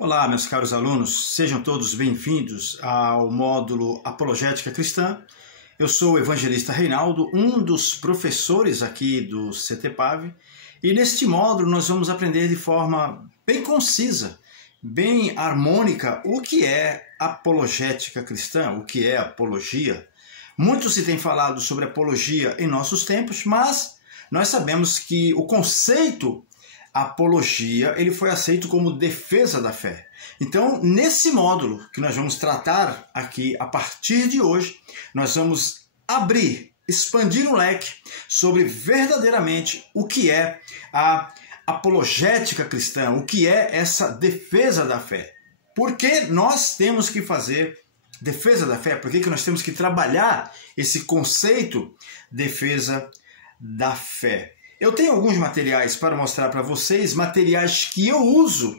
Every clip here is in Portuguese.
Olá, meus caros alunos, sejam todos bem-vindos ao módulo Apologética Cristã. Eu sou o evangelista Reinaldo, um dos professores aqui do CTPAV, e neste módulo nós vamos aprender de forma bem concisa, bem harmônica, o que é apologética cristã, o que é apologia. Muito se tem falado sobre apologia em nossos tempos, mas nós sabemos que o conceito apologia, ele foi aceito como defesa da fé. Então, nesse módulo que nós vamos tratar aqui a partir de hoje, nós vamos expandir um leque sobre verdadeiramente o que é a apologética cristã, o que é essa defesa da fé. Por que nós temos que fazer defesa da fé? Por que nós temos que trabalhar esse conceito defesa da fé? Eu tenho alguns materiais para mostrar para vocês, materiais que eu uso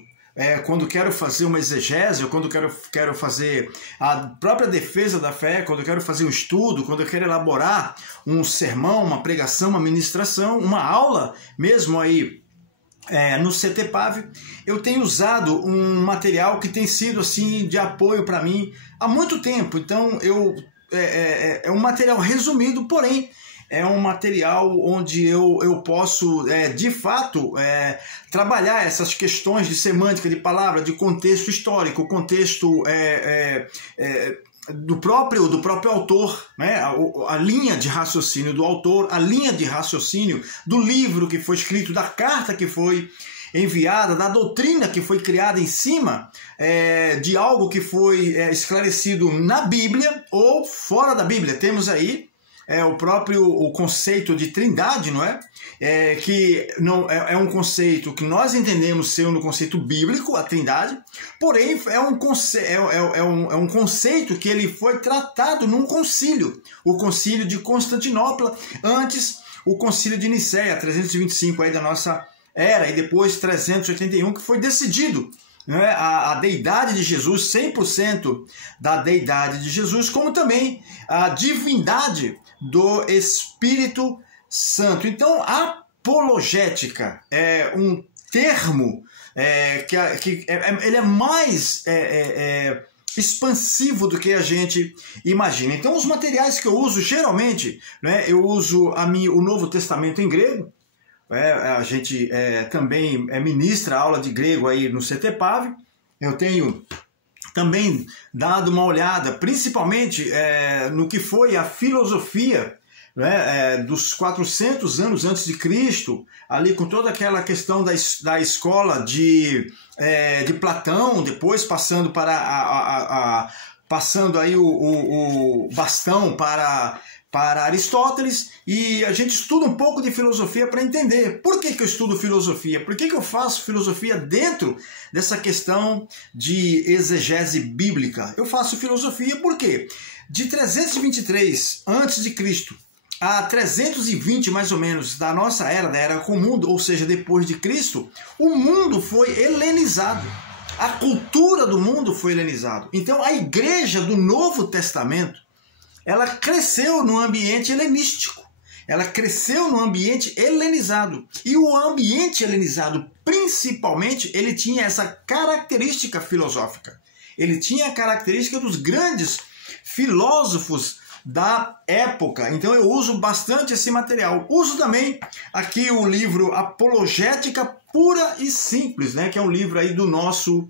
quando quero fazer uma exegese, ou quando quero fazer a própria defesa da fé, quando eu quero fazer um estudo, quando eu quero elaborar um sermão, uma pregação, uma ministração, uma aula mesmo aí no CTPAV. Eu tenho usado um material que tem sido assim de apoio para mim há muito tempo. Então é um material resumido, porém é um material onde eu posso, de fato, trabalhar essas questões de semântica, de palavra, de contexto histórico, contexto do próprio autor, né? A linha de raciocínio do autor, a linha de raciocínio do livro que foi escrito, da carta que foi enviada, da doutrina que foi criada em cima de algo que foi esclarecido na Bíblia ou fora da Bíblia. Temos aí o conceito de trindade, não é? Que não é um conceito que nós entendemos ser no conceito bíblico, a trindade, porém é um conceito que ele foi tratado num concílio, o concílio de Constantinopla, antes o concílio de Nicéia, 325 aí da nossa era, e depois 381, que foi decidido a deidade de Jesus, 100% da deidade de Jesus, como também a divindade do Espírito Santo. Então, a apologética é um termo ele é mais expansivo do que a gente imagina. Então, os materiais que eu uso, geralmente, eu uso o Novo Testamento em grego. A gente também ministra aula de grego aí no CTPAV. Eu tenho também dado uma olhada, principalmente no que foi a filosofia dos 400 anos antes de Cristo, ali com toda aquela questão da escola de Platão, depois passando passando aí o bastão para Aristóteles, e a gente estuda um pouco de filosofia para entender por que eu estudo filosofia, por que eu faço filosofia dentro dessa questão de exegese bíblica. Eu faço filosofia porque de 323 a.C. a 320 mais ou menos da nossa era, da Era Comum, ou seja, depois de Cristo, o mundo foi helenizado. A cultura do mundo foi helenizado. Então a igreja do Novo Testamento, ela cresceu no ambiente helenístico, ela cresceu no ambiente helenizado. E o ambiente helenizado, principalmente, ele tinha essa característica filosófica. Ele tinha a característica dos grandes filósofos da época. Então eu uso bastante esse material. Uso também aqui o livro Apologética Pura e Simples, que é um livro aí do nosso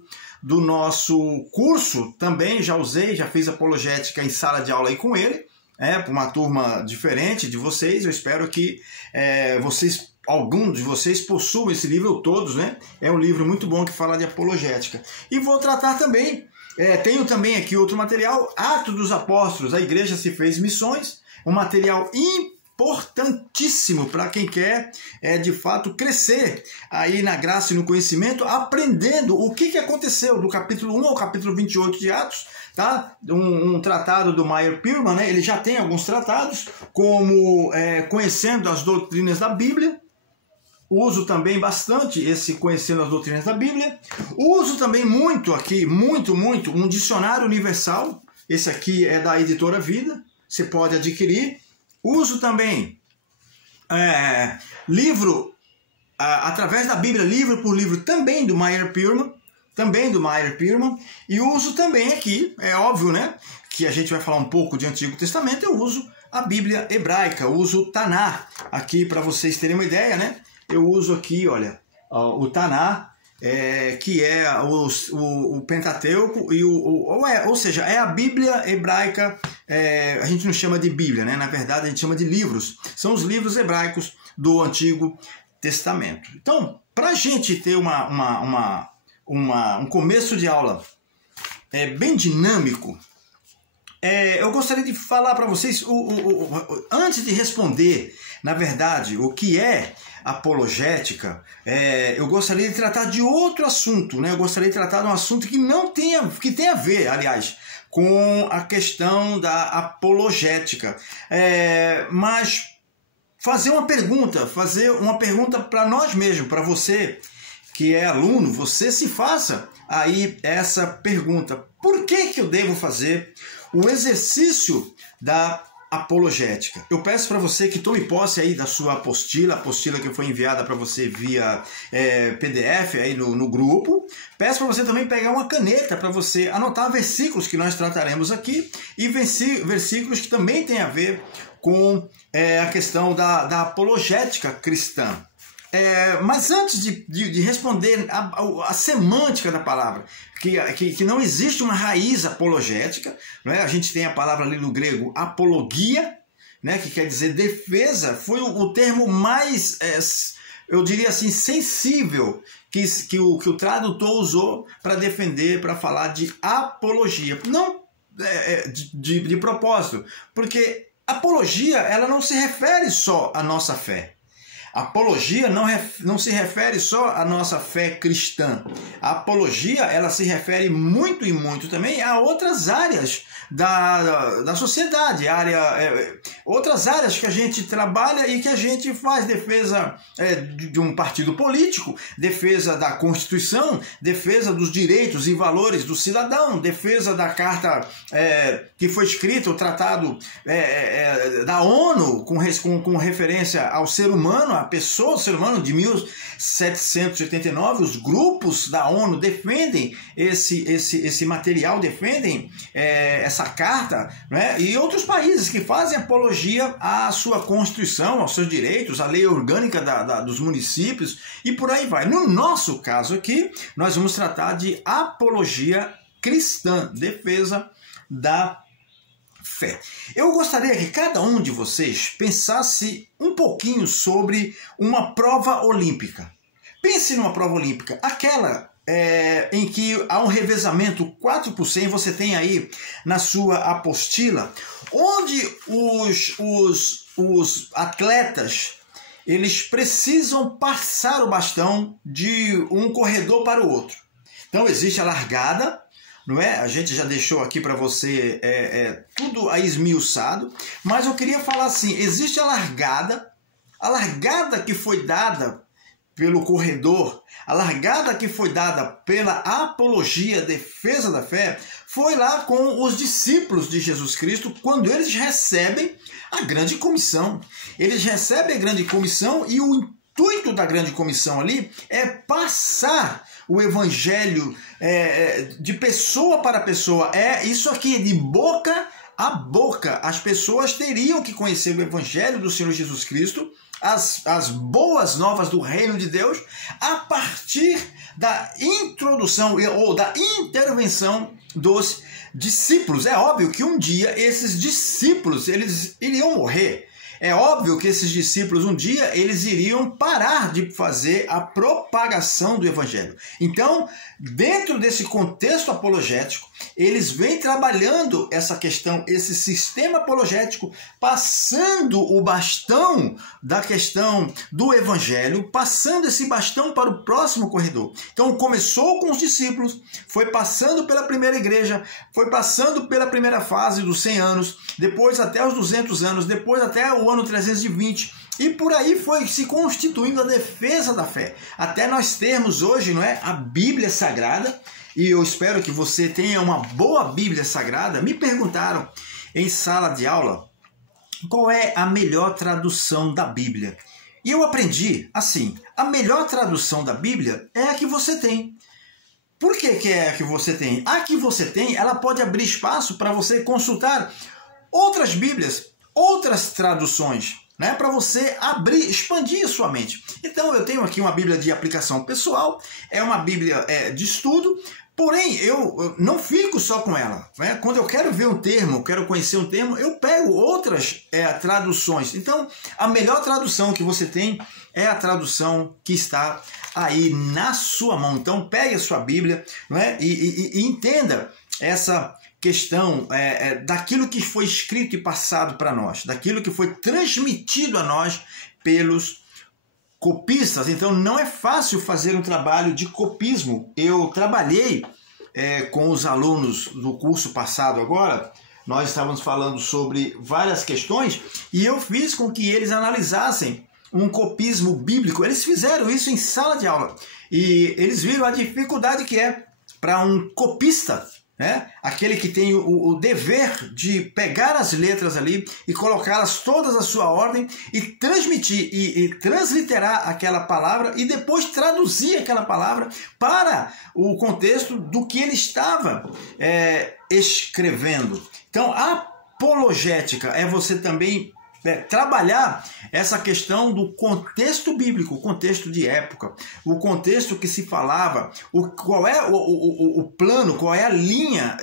curso. Também já usei, já fiz apologética em sala de aula aí com ele, para uma turma diferente de vocês. Eu espero que alguns de vocês possuam esse livro, ou todos, É um livro muito bom que fala de apologética. E vou tratar também, tenho também aqui outro material, Atos dos Apóstolos, a Igreja se fez missões, um material importantíssimo para quem quer de fato crescer aí na graça e no conhecimento, aprendendo o que aconteceu do capítulo 1 ao capítulo 28 de Atos, tá? Um tratado do Meyer Pearman, ele já tem alguns tratados, como Conhecendo as Doutrinas da Bíblia. Uso também bastante esse Conhecendo as Doutrinas da Bíblia. Uso também muito, um dicionário universal. Esse aqui é da Editora Vida, você pode adquirir. Uso também livro, através da Bíblia, livro por livro, também do Meyer Pearman, também do Meyer Pearman, e uso também aqui, é óbvio, né, que a gente vai falar um pouco de Antigo Testamento, eu uso a Bíblia hebraica, eu uso o Taná, aqui para vocês terem uma ideia, né, eu uso aqui, olha, o Taná, que é o Pentateuco, ou seja, é a Bíblia hebraica, a gente não chama de Bíblia, né, na verdade a gente chama de livros, são os livros hebraicos do Antigo Testamento. Então, para a gente ter um começo de aula bem dinâmico, eu gostaria de falar para vocês, antes de responder, na verdade, o que é apologética, eu gostaria de tratar de outro assunto, né? Eu gostaria de tratar de um assunto que tem a ver, aliás, com a questão da apologética, mas fazer uma pergunta para nós mesmos, para você que é aluno, você se faça aí essa pergunta: por que eu devo fazer o exercício da apologética? Eu peço para você que tome posse aí da sua apostila, a apostila que foi enviada para você via PDF aí no grupo. Peço para você também pegar uma caneta para você anotar versículos que nós trataremos aqui e versículos que também têm a ver com a questão da apologética cristã. Mas antes de responder a semântica da palavra, que não existe uma raiz apologética, não é? A gente tem a palavra ali no grego apologia, né, que quer dizer defesa, foi o termo mais, eu diria assim, sensível que o tradutor usou para defender, para falar de apologia. Não de propósito, porque apologia ela não se refere só à nossa fé. Apologia não se refere só à nossa fé cristã. A apologia ela se refere muito e muito também a outras áreas da sociedade, outras áreas que a gente trabalha e que a gente faz defesa de um partido político, defesa da Constituição, defesa dos direitos e valores do cidadão, defesa da carta que foi escrita, o tratado da ONU com referência ao ser humano, a pessoa, o ser humano de 1789, os grupos da ONU defendem esse material, defendem essa carta, né? E outros países que fazem apologia à sua Constituição, aos seus direitos, à lei orgânica dos municípios e por aí vai. No nosso caso aqui, nós vamos tratar de apologia cristã, defesa da fé. Eu gostaria que cada um de vocês pensasse um pouquinho sobre uma prova olímpica. Pense numa prova olímpica, aquela em que há um revezamento 4%, você tem aí na sua apostila, onde os atletas eles precisam passar o bastão de um corredor para o outro. Então existe a largada, não é? A gente já deixou aqui para você tudo aí esmiuçado, mas eu queria falar assim, existe a largada que foi dada pelo corredor, a largada que foi dada pela apologia, defesa da fé, foi lá com os discípulos de Jesus Cristo, quando eles recebem a grande comissão. Eles recebem a grande comissão e o intuito da grande comissão ali é passar o evangelho de pessoa para pessoa. Isso aqui de boca a boca. As pessoas teriam que conhecer o evangelho do Senhor Jesus Cristo, as boas novas do reino de Deus, a partir da introdução ou da intervenção dos discípulos. É óbvio que um dia esses discípulos eles iriam morrer. É óbvio que esses discípulos um dia eles iriam parar de fazer a propagação do evangelho. Então, dentro desse contexto apologético, eles vêm trabalhando essa questão, esse sistema apologético, passando o bastão da questão do evangelho, passando esse bastão para o próximo corredor. Então, começou com os discípulos, foi passando pela primeira igreja, foi passando pela primeira fase dos 100 anos, depois até os 200 anos, depois até o ano 320, e por aí foi se constituindo a defesa da fé. Até nós termos hoje, não é, a Bíblia Sagrada, e eu espero que você tenha uma boa Bíblia Sagrada. Me perguntaram em sala de aula qual é a melhor tradução da Bíblia. E eu aprendi assim, a melhor tradução da Bíblia é a que você tem. Por que é a que você tem? A que você tem, ela pode abrir espaço para você consultar outras Bíblias, outras traduções, né? Para você abrir, expandir a sua mente. Então eu tenho aqui uma Bíblia de aplicação pessoal, é uma Bíblia de estudo, porém eu não fico só com ela, né? Quando eu quero ver um termo, quero conhecer um termo, eu pego outras traduções. Então a melhor tradução que você tem é a tradução que está aí na sua mão. Então pegue a sua Bíblia, né? e entenda essa questão daquilo que foi escrito e passado para nós, daquilo que foi transmitido a nós pelos copistas. Então não é fácil fazer um trabalho de copismo. Eu trabalhei com os alunos do curso passado agora, nós estávamos falando sobre várias questões e eu fiz com que eles analisassem um copismo bíblico. Eles fizeram isso em sala de aula e eles viram a dificuldade que é para um copista, né? Aquele que tem o dever de pegar as letras ali e colocá-las todas à sua ordem e transmitir e transliterar aquela palavra e depois traduzir aquela palavra para o contexto do que ele estava escrevendo. Então a apologética é você também trabalhar essa questão do contexto bíblico, o contexto de época, o contexto que se falava, qual é o plano, qual é a linha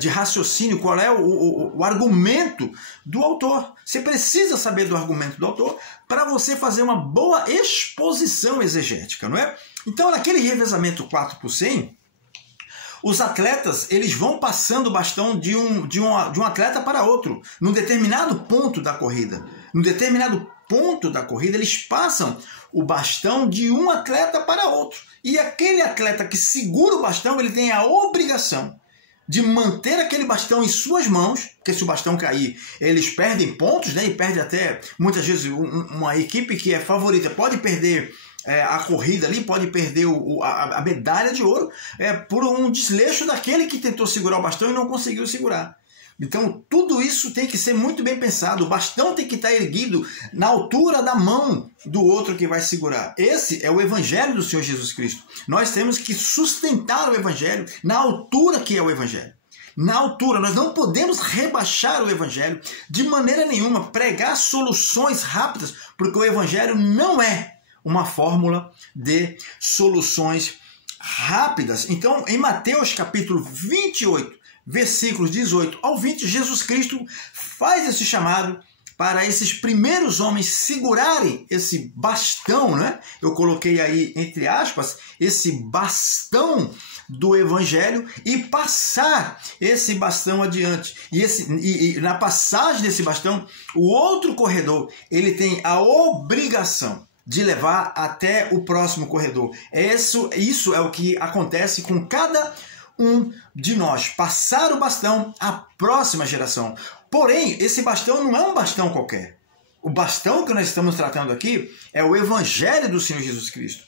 de raciocínio, qual é o argumento do autor. Você precisa saber do argumento do autor para você fazer uma boa exposição exegética, não é? Então, naquele revezamento 4x100, os atletas, eles vão passando o bastão de um atleta para outro, num determinado ponto da corrida. Num determinado ponto da corrida, eles passam o bastão de um atleta para outro. E aquele atleta que segura o bastão, ele tem a obrigação de manter aquele bastão em suas mãos, porque se o bastão cair, eles perdem pontos, né? E perde até, muitas vezes, uma equipe que é favorita pode perder a corrida ali, pode perder a medalha de ouro por um desleixo daquele que tentou segurar o bastão e não conseguiu segurar. Então tudo isso tem que ser muito bem pensado. O bastão tem que estar erguido na altura da mão do outro que vai segurar. Esse é o Evangelho do Senhor Jesus Cristo. Nós temos que sustentar o Evangelho na altura que é o Evangelho. Na altura, nós não podemos rebaixar o Evangelho de maneira nenhuma, pregar soluções rápidas, porque o Evangelho não é uma fórmula de soluções rápidas. Então, em Mateus capítulo 28, versículos 18 ao 20, Jesus Cristo faz esse chamado para esses primeiros homens segurarem esse bastão, né? Eu coloquei aí entre aspas, esse bastão do Evangelho e passar esse bastão adiante. E na passagem desse bastão, o outro corredor, ele tem a obrigação de levar até o próximo corredor. Isso é o que acontece com cada um de nós, passar o bastão à próxima geração. Porém, esse bastão não é um bastão qualquer. O bastão que nós estamos tratando aqui é o Evangelho do Senhor Jesus Cristo.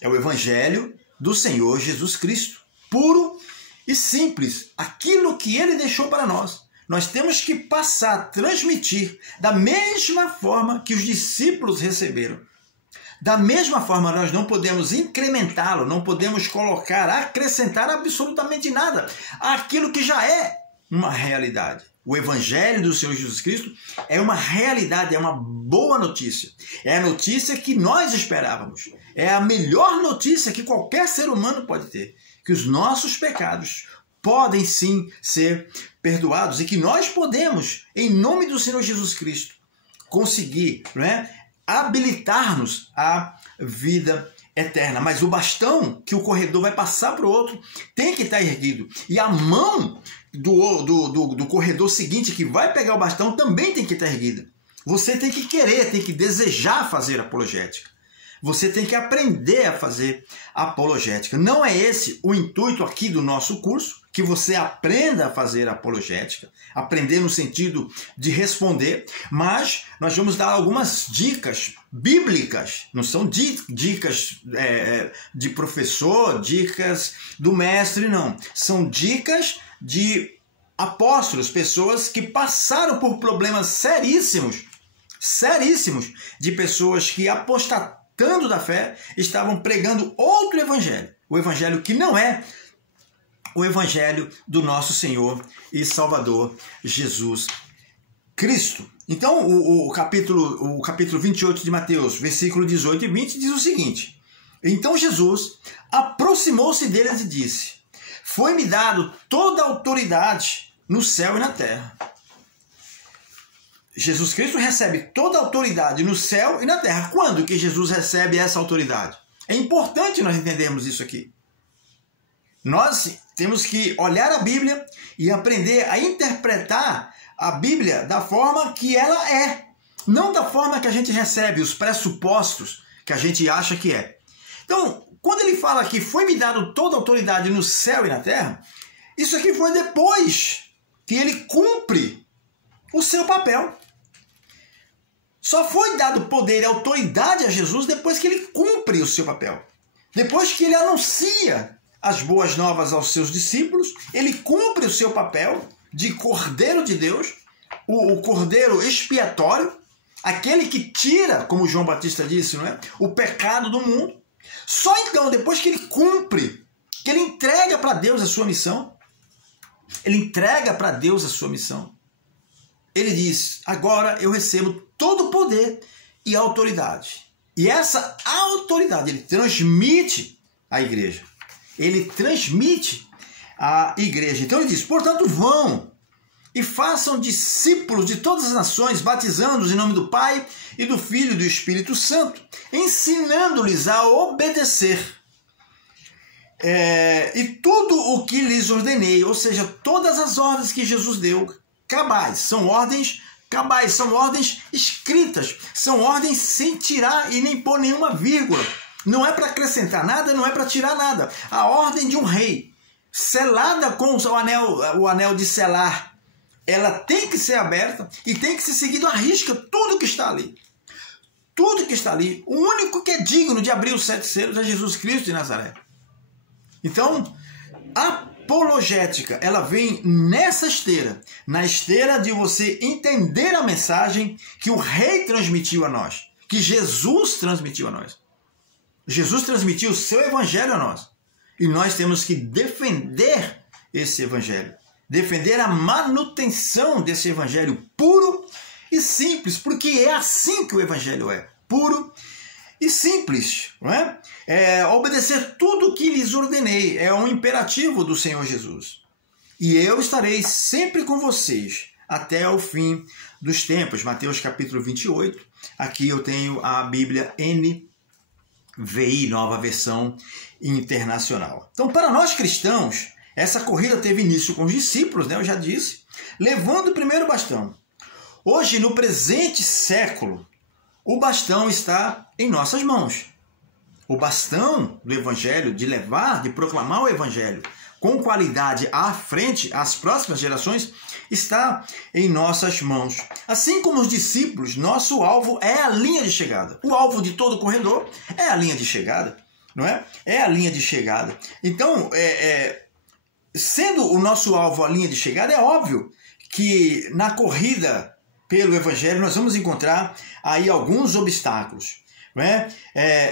É o Evangelho do Senhor Jesus Cristo, puro e simples, aquilo que Ele deixou para nós. Nós temos que passar, transmitir da mesma forma que os discípulos receberam. Da mesma forma, nós não podemos incrementá-lo, não podemos colocar, acrescentar absolutamente nada àquilo que já é uma realidade. O Evangelho do Senhor Jesus Cristo é uma realidade, é uma boa notícia. É a notícia que nós esperávamos. É a melhor notícia que qualquer ser humano pode ter. Que os nossos pecados podem sim ser perdoados e que nós podemos, em nome do Senhor Jesus Cristo, conseguir, habilitar-nos à vida eterna. Mas o bastão que o corredor vai passar para o outro tem que estar erguido. E a mão do corredor seguinte que vai pegar o bastão também tem que estar erguida. Você tem que querer, tem que desejar fazer apologética. Você tem que aprender a fazer apologética. Não é esse o intuito aqui do nosso curso, que você aprenda a fazer apologética, aprender no sentido de responder, mas nós vamos dar algumas dicas bíblicas, não são dicas de professor, dicas do mestre, não. São dicas de apóstolos, pessoas que passaram por problemas seríssimos, de pessoas que apostatando da fé, estavam pregando outro evangelho, o evangelho que não é o evangelho do nosso Senhor e Salvador Jesus Cristo. Então, o capítulo 28 de Mateus, versículo 18 e 20, diz o seguinte: então Jesus aproximou-se deles e disse: foi-me dado toda a autoridade no céu e na terra. Jesus Cristo recebe toda a autoridade no céu e na terra. Quando que Jesus recebe essa autoridade? É importante nós entendermos isso aqui. Nós temos que olhar a Bíblia e aprender a interpretar a Bíblia da forma que ela é, não da forma que a gente recebe, os pressupostos que a gente acha que é. Então, quando ele fala que foi-me dado toda a autoridade no céu e na terra, isso aqui foi depois que ele cumpre o seu papel. Só foi dado poder e autoridade a Jesus depois que ele cumpre o seu papel. Depois que ele anuncia as boas novas aos seus discípulos, ele cumpre o seu papel de Cordeiro de Deus, o Cordeiro expiatório, aquele que tira, como João Batista disse, não é? O pecado do mundo. Só então, depois que ele cumpre, que ele entrega para Deus a sua missão, ele diz: agora eu recebo todo o poder e autoridade. E essa autoridade ele transmite à igreja. Ele transmite à igreja. Então ele diz: portanto, vão e façam discípulos de todas as nações, batizando-os em nome do Pai e do Filho e do Espírito Santo, ensinando-lhes a obedecer e tudo o que lhes ordenei, ou seja, todas as ordens que Jesus deu, cabais, são ordens escritas, são ordens sem tirar e nem pôr nenhuma vírgula. Não é para acrescentar nada, não é para tirar nada. A ordem de um rei, selada com o anel de selar, ela tem que ser aberta e tem que ser seguido à risca tudo que está ali. Tudo que está ali. O único que é digno de abrir os 7 selos é Jesus Cristo de Nazaré. Então, a apologética, ela vem nessa esteira, na esteira de você entender a mensagem que o rei transmitiu a nós, que Jesus transmitiu a nós. Jesus transmitiu o seu evangelho a nós. E nós temos que defender esse evangelho. Defender a manutenção desse evangelho puro e simples, porque é assim que o evangelho é. Puro e simples, não é? Obedecer tudo o que lhes ordenei. É um imperativo do Senhor Jesus. E eu estarei sempre com vocês até o fim dos tempos. Mateus capítulo 28. Aqui eu tenho a Bíblia NVI, nova versão internacional. Então, para nós cristãos, essa corrida teve início com os discípulos, né? Eu já disse, levando o primeiro bastão. Hoje, no presente século, o bastão está em nossas mãos. O bastão do evangelho, de levar, de proclamar o evangelho com qualidade à frente, às próximas gerações, está em nossas mãos. Assim como os discípulos, nosso alvo é a linha de chegada. O alvo de todo corredor é a linha de chegada, não é? É a linha de chegada. Então, sendo o nosso alvo a linha de chegada, é óbvio que na corrida pelo evangelho nós vamos encontrar aí alguns obstáculos. Não é?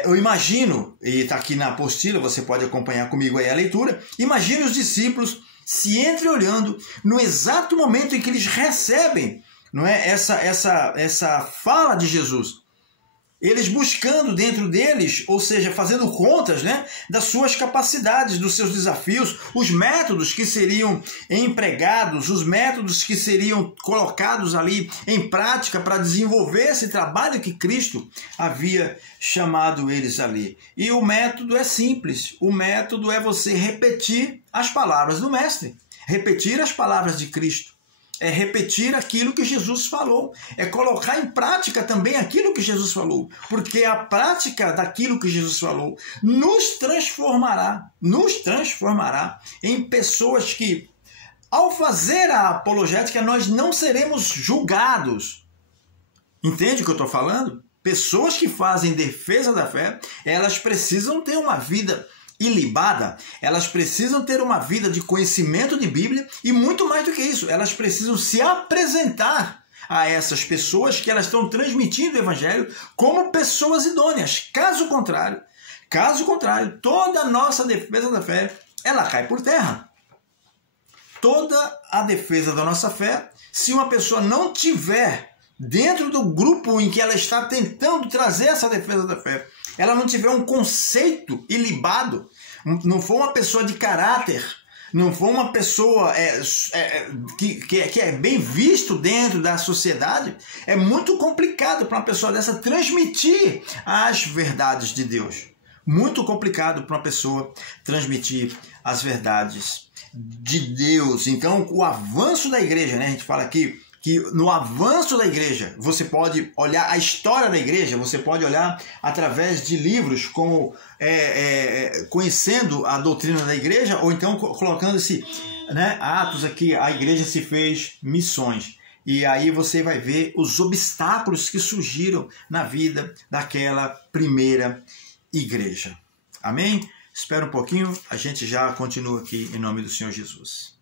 Eu imagino, e está aqui na apostila, você pode acompanhar comigo aí a leitura, imagine os discípulos se entreolhando no exato momento em que eles recebem, não é, essa fala de Jesus. Eles buscando dentro deles, ou seja, fazendo contas, né, das suas capacidades, dos seus desafios, os métodos que seriam empregados, os métodos que seriam colocados ali em prática para desenvolver esse trabalho que Cristo havia chamado eles ali. E o método é simples, o método é você repetir as palavras do Mestre, repetir as palavras de Cristo. É repetir aquilo que Jesus falou. É colocar em prática também aquilo que Jesus falou. Porque a prática daquilo que Jesus falou nos transformará em pessoas que, ao fazer a apologética, nós não seremos julgados. Entende o que eu estou falando? Pessoas que fazem defesa da fé, elas precisam ter uma vida ilibada, elas precisam ter uma vida de conhecimento de Bíblia e muito mais do que isso, elas precisam se apresentar a essas pessoas que elas estão transmitindo o evangelho como pessoas idôneas. Caso contrário, Caso contrário, toda a nossa defesa da fé, ela cai por terra. Toda a defesa da nossa fé, se uma pessoa não tiver dentro do grupo em que ela está tentando trazer essa defesa da fé, ela não tiver um conceito ilibado, não for uma pessoa de caráter, não for uma pessoa que é bem visto dentro da sociedade, é muito complicado para uma pessoa dessa transmitir as verdades de Deus. Muito complicado para uma pessoa transmitir as verdades de Deus. Então, o avanço da igreja, né? A gente fala aqui que no avanço da igreja, você pode olhar a história da igreja, você pode olhar através de livros como Conhecendo a Doutrina da Igreja, ou então colocando-se, né, Atos aqui, a igreja se fez missões. E aí você vai ver os obstáculos que surgiram na vida daquela primeira igreja. Amém? Espera um pouquinho, a gente já continua aqui em nome do Senhor Jesus.